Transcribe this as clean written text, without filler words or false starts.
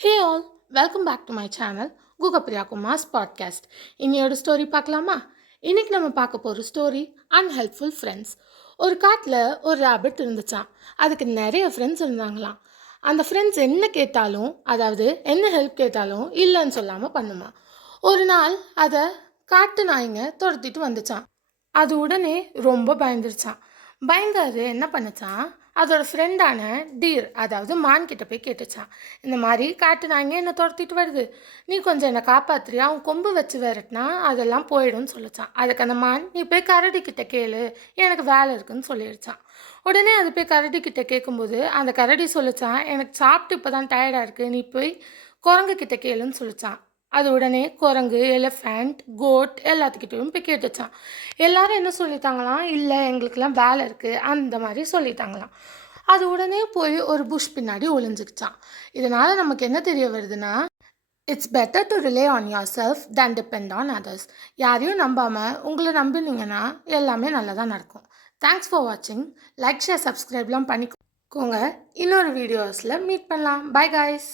Hey all, welcome back to my channel Gugapriya Kumar's podcast. இன்னையோட story பார்க்கலாமா? இன்னைக்கு நம்ம பார்க்க போகிற ஸ்டோரி அன்ஹெல்ப்ஃபுல் ஃப்ரெண்ட்ஸ். ஒரு காட்டில் ஒரு ரேபிட் இருந்துச்சான். அதுக்கு நிறைய ஃப்ரெண்ட்ஸ் இருந்தாங்களாம். அந்த ஃப்ரெண்ட்ஸ் என்ன கேட்டாலும், அதாவது என்ன ஹெல்ப் கேட்டாலும் இல்லைன்னு சொல்லாமல் பண்ணுமா. ஒரு நாள் அதை காட்டு நாய்ங்க துரத்திட்டு வந்துச்சான். அது உடனே ரொம்ப பயந்துருச்சான். பயந்து அது என்ன பண்ணுச்சான், அதோட ஃப்ரெண்டான டீர், அதாவது மான் கிட்ட போய் கேட்டுச்சான். இந்த மாதிரி காட்டு நாய்ங்க என்னை துரத்திட்டு வருது, நீ கொஞ்சம் என்னை காப்பாத்துறியா, அவன் கொம்பு வச்சு விரட்டினா அதெல்லாம் போயிடும்னு சொல்லிச்சான். அதுக்கு அந்த மான், நீ போய் கரடி கிட்ட கேளு, எனக்கு வேலை இருக்குன்னு சொல்லிடுச்சான். உடனே அது போய் கரடி கிட்ட கேட்கும்போது அந்த கரடி சொல்லிச்சான், எனக்கு சாப்பிட்டு இப்போ தான் டயர்டாக இருக்குது, நீ போய் குரங்கு கிட்ட கேளுன்னு சொல்லிச்சான். அது உடனே குரங்கு, எலிஃபண்ட், கோட் எல்லாத்துக்கிட்டையும் போய் கேட்டுச்சான். எல்லாரும் என்ன சொல்லிட்டாங்களாம், இல்லை எங்களுக்கெல்லாம் வேலை இருக்குது அந்த மாதிரி சொல்லிட்டாங்களாம். அது உடனே போய் ஒரு புஷ் பின்னாடி ஒளிஞ்சிக்கிச்சான். இதனால் நமக்கு என்ன தெரிய வருதுன்னா, it's better to relay on your self than depend on others. யாரையும் நம்பாமல் உங்களை நம்பினீங்கன்னா எல்லாமே நல்லதாக நடக்கும். தேங்க்ஸ் ஃபார் வாட்சிங். லைக், ஷேர், சப்ஸ்கிரைப்லாம் பண்ணிக்கோங்க. இன்னொரு வீடியோஸில் மீட் பண்ணலாம். Bye guys.